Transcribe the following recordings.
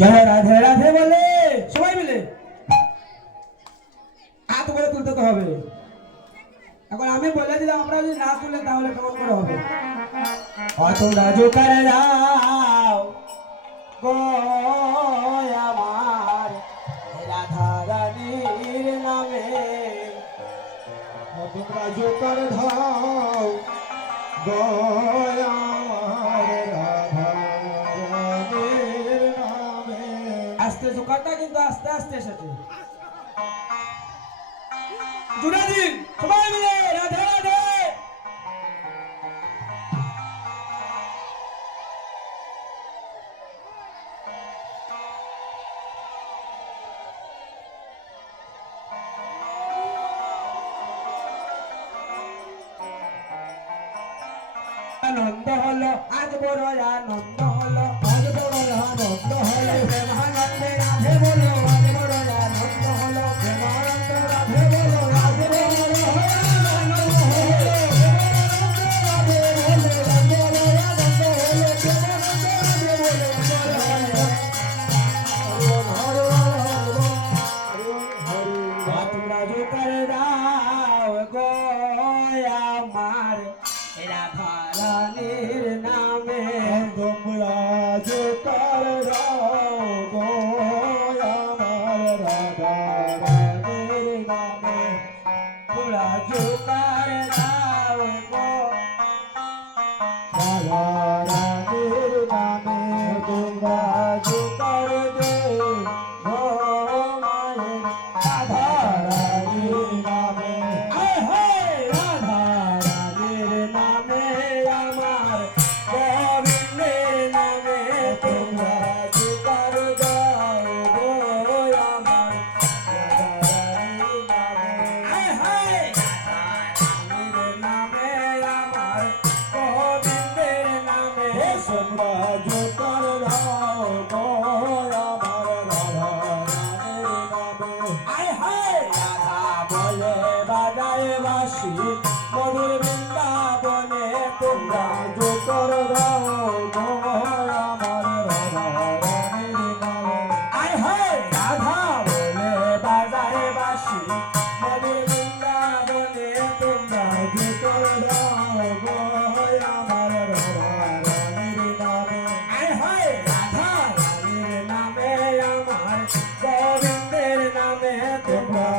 জয় রাধে রাধে বলে। সবাই মিলে। হাত করে তুলতে তো হবে। এখন আমি বলে দিলাম, আমরা যদি না তুলে তাহলে কেমন করে হবে? অত রাজু করে যাও আমার রাধা রানীর নামে। অত রাজু করে ধাও ঢোকাটা কিন্তু আস্তে আস্তে এসেছে। জুড়ে দিন, সবাই মিলে, রাধে আনন্দ হলো, আজ বড় আনন্দ হলো।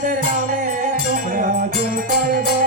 Let it all let it.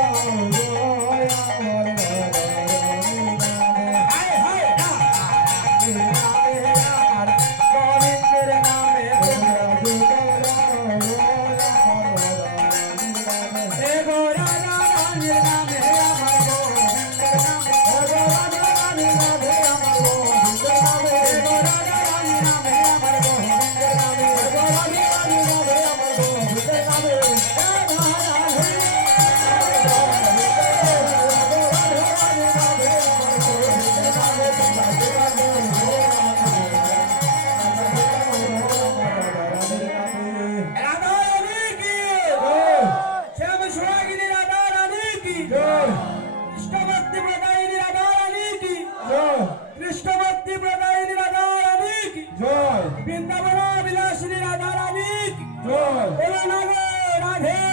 જય. બોલો નાગો રાધે.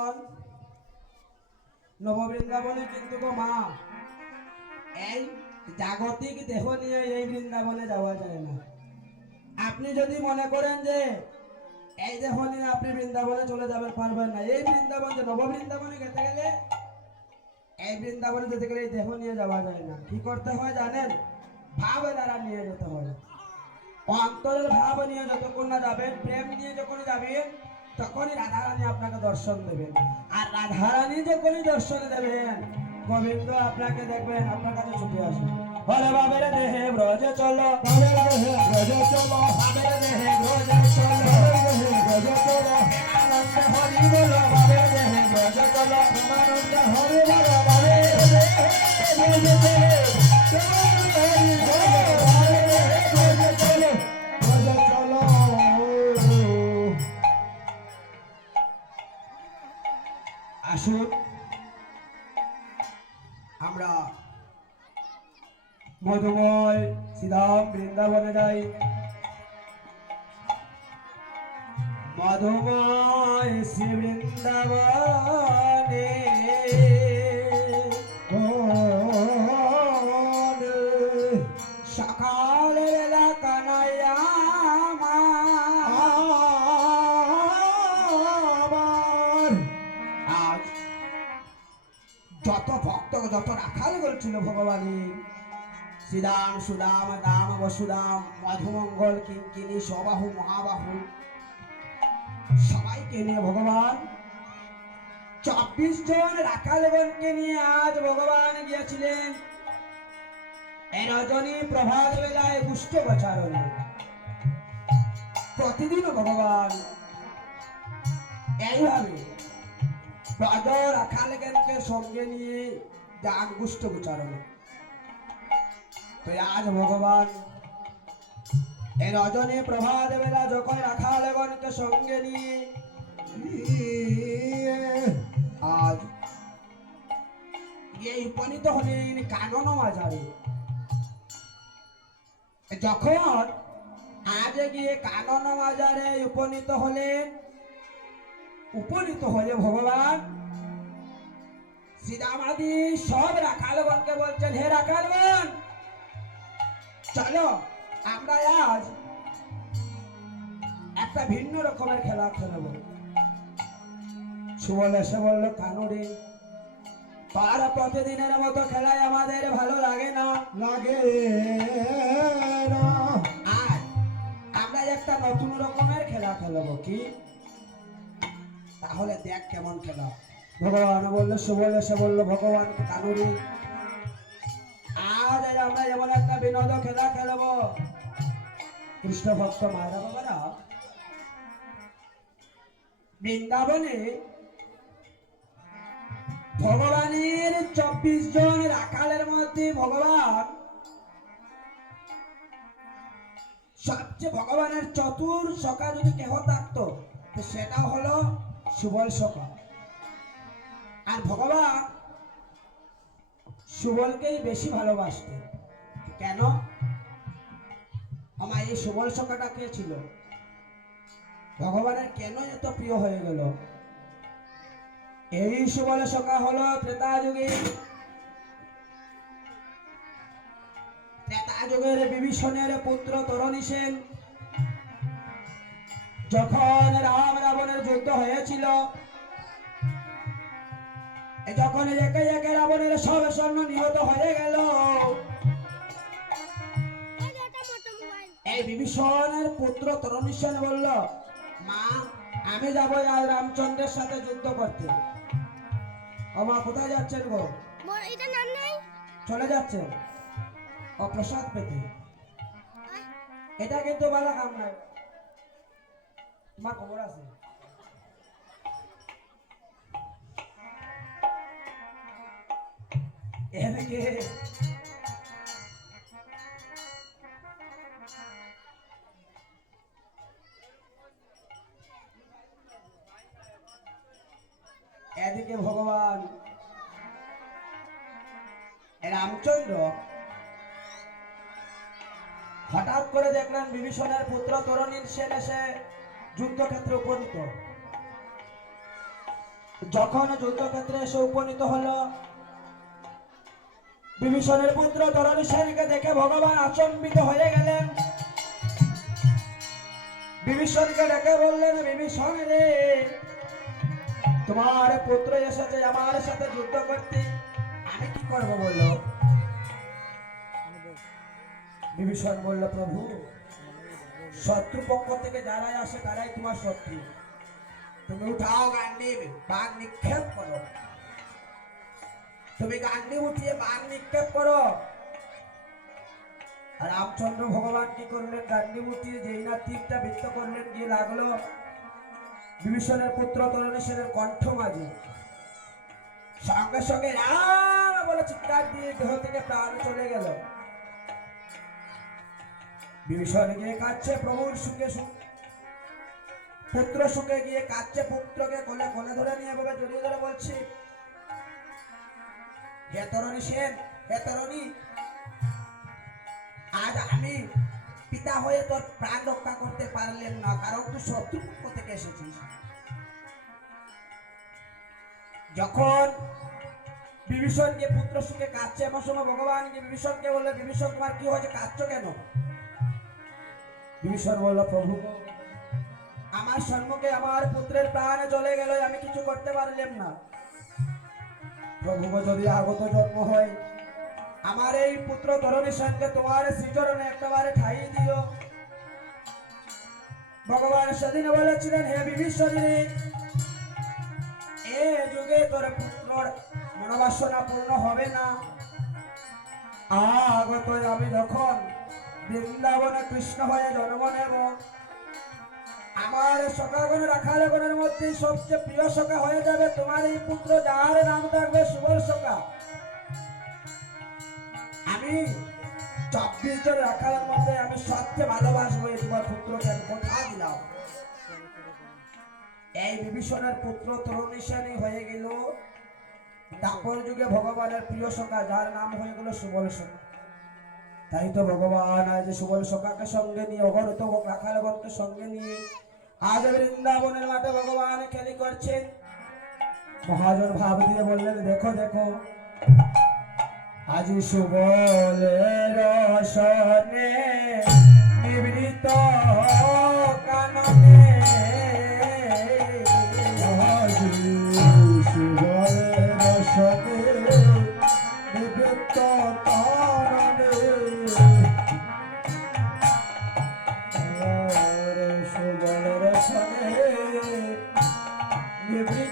বৃন্দাবন নব বৃন্দাবনে কিন্তু গো মা, এই জাগতিক দেহ নিয়ে এই বৃন্দাবনে যাওয়া যায় না। আপনি যদি মনে করেন যে এই দেহ নিয়ে আপনি বৃন্দাবনে চলে যাবেন পারবেন না। এই বৃন্দাবন যে নব বৃন্দাবনে যেতে গেলে, এই বৃন্দাবনে যেতে গেলে এই দেহ নিয়ে যাওয়া যায় না। কি করতে হয় জানেন? ভাব দ্বারা নিয়ে যেতে হয়। অন্তরের ভাব নিয়ে যতক্ষণ না যাবেন, প্রেম নিয়ে যখন যাবেন তখনই রাধারানী আপনাকে দর্শন দেবেন। আর রাধারানী যখনই দর্শন দেবেন, গোবিন্দ আপনাকে দেখবেন, আপনার কাছে ছুটে আসবে। বলে, বাবের দেহে ব্রজে চলো। ব্রজে চলো। ব্রজে চলো। আনন্দ হরি বলো ব্রজে চলো। আনন্দ হরি বলো চলো। আসুন। আমরা মধুময় শ্রীধাম বৃন্দাবনে যাই। মধুময় শ্রী বৃন্দাবনে যত ভক্ত যত রাখাল ছিল ভগবানের শ্রীদাম, সুদাম, দাম, বসুদাম, মধুমঙ্গল, কিঙ্কিনি সবাহু মহাবাহু। সবাইকে নিয়ে ভগবান, চব্বিশ জন রাখালগণকে নিয়ে আজ ভগবান গিয়েছিলেন। এই রজনী প্রভাত বেলায় পুষ্ট গোচারণে। প্রতিদিন ভগবান এইভাবে সঙ্গে নিয়ে গোচারণে তো আজ ভগবান যখন সঙ্গে নিয়ে আজ এই উপনীত হলেন কানন বাজারে যখন আজ গিয়ে কানন বাজারে উপনীত হলেন উপনীত হয়ে ভগবান শ্রীরামাদি সব রাখালগণকে বলছেন, হে রাখালগণ, চলো, আমরা আজ একটা ভিন্ন রকমের খেলা খেলব। সুবল এসে বলল কানুরে তার প্রতিদিনের মতো খেলায় আমাদের ভালো লাগে না? লাগে। তাহলে দেখ কেমন খেলা। ভগবান বলল, সুবল এসে বলল, ভগবান, কানুরি, আজ আমরা এমন একটা বিনোদ খেলা খেলব। কৃষ্ণ ভক্ত মায়েরা বাবারা, বৃন্দাবনে ভগবানের চব্বিশ জন রাখালের মধ্যে ভগবান সবচেয়ে ভগবানের চতুর সকা যদি কেহ থাকতো সেটা হলো সুবল সকা আর ভগবান সুবলকেই বেশি ভালোবাসতেন। কেন? আমার এই সুবল সকাটা কে ছিল? ভগবানের কেন এত প্রিয় হয়ে গেল? এই সুবল সকা হলো ত্রেতা যুগে ত্রেতা যুগের বিভীষণের পুত্র তরণী সেন। যখন রাম রাবণের যুদ্ধ হয়েছিল যখন একে একে রাবণের সব স্বর্ণ নিহত হয়ে গেল এই বিভীষণের পুত্র তরণী সেন বলল মা আমি যাব আজ রামচন্দ্রের সাথে যুদ্ধ করতে। আমা কোথায় যাচ্ছেন গো? এটা নাম নাই? চলে যাচ্ছেন। ও প্রসাদ পেতে। এটা কিন্তু ভালো কাম নাই তোমার খবর আছে? এদিকে এদিকে ভগবান। রামচন্দ্র। হঠাৎ করে দেখলেন বিভীষণের পুত্র তরুণীর সেন এসে যুদ্ধক্ষেত্রে উপনীত। যখন যুদ্ধক্ষেত্রে এসে উপনীত হলো, বিভীষণের পুত্র তরণী সেনকে দেখে ভগবান আচম্বিত হয়ে গেলেন। বিভীষণকে ডেকে বললেন, বিভীষণ রে, তোমার পুত্র এসেছে আমার সাথে যুদ্ধ করতে। আমি কি করব বলল? বিভীষণ বলল, প্রভু শত্রু পক্ষ থেকে যারাই আসে, তারাই তোমার শত্রু। তুমি উঠাও গান্ডি বাঘ নিক্ষেপ করো। তুমি গান্ডি উঠিয়ে বাঘ নিক্ষেপ করো। রামচন্দ্র ভগবান কি করলেন? গান্ডি উঠিয়ে যেই না তীরটা বৃত্ত করলেন, গিয়ে লাগল বিভীষণের পুত্র তরণেশ্বরের কণ্ঠ মাঝে। সঙ্গে সঙ্গে রাম বলে চিৎকার দিয়ে দেহ থেকে প্রাণ চলে গেল। বিভীষণ গিয়ে কাচ্ছে প্রভুর সুখ পুত্র সুখে গিয়ে কাচ্ছে পুত্রকে কোলে কোলে ধরে নিয়ে বাবা জড়িয়ে ধরে বলছি, হে সেন, হে আজ আমি পিতা হয়ে তোর প্রাণ রক্ষা করতে পারলেন না, কারণ তুই শত্রু পক্ষ থেকে এসেছিস। যখন বিভীষণকে, পুত্র সুখে কাচ্ছে এমন সময় ভগবানকে বিভীষণকে বললে, বিভীষণ, তোমার কি হয়েছে? কাঁদছো কেন? বিভীষণ বলল প্রভু। আমার সম্মুখে আমার পুত্রের প্রাণ চলে গেল আমি কিছু করতে পারলাম না। প্রভু যদি আগত জন্ম হয় আমার এই পুত্র ধরণীর সঙ্গে তোমার শ্রীচরণে একেবারে ঠাই দিও। ভগবান সেদিন বলেছিলেন হে বিভীষণী এ যুগে তোর পুত্রর মনোবাসনা পূর্ণ হবে না। আগত আমি যখন বৃন্দাবনে কৃষ্ণ হয়ে জন্ম নেব। আমার সখাগণ রাখালগণের মধ্যে সবচেয়ে প্রিয় সখা হয়ে যাবে তোমার এই পুত্র, যার নাম থাকবে সুবল সখা আমি চব্বিশ জন রাখালের মধ্যে আমি সবচেয়ে ভালোবাসবো এই তোমার পুত্রকে, আমি কথা দিলাম। এই বিভীষণের পুত্র তরুণীশানী হয়ে গেল। তারপর যুগে ভগবানের প্রিয় সখা যার নাম হয়ে গেল সুবল সখা তাই তো ভগবান আজ সুবল সখাকে সঙ্গে নিয়ে অগণিত রাখালগণকে সঙ্গে নিয়ে আজ বৃন্দাবনের মাঠে ভগবান খেলি করছেন। মহাজন ভাব দিয়ে বললেন, দেখো দেখো, আজ সুবলের রসনে নিবৃত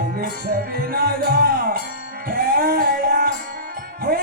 ಕ್ಷವಿನದ ಹೇಳ ಹೇ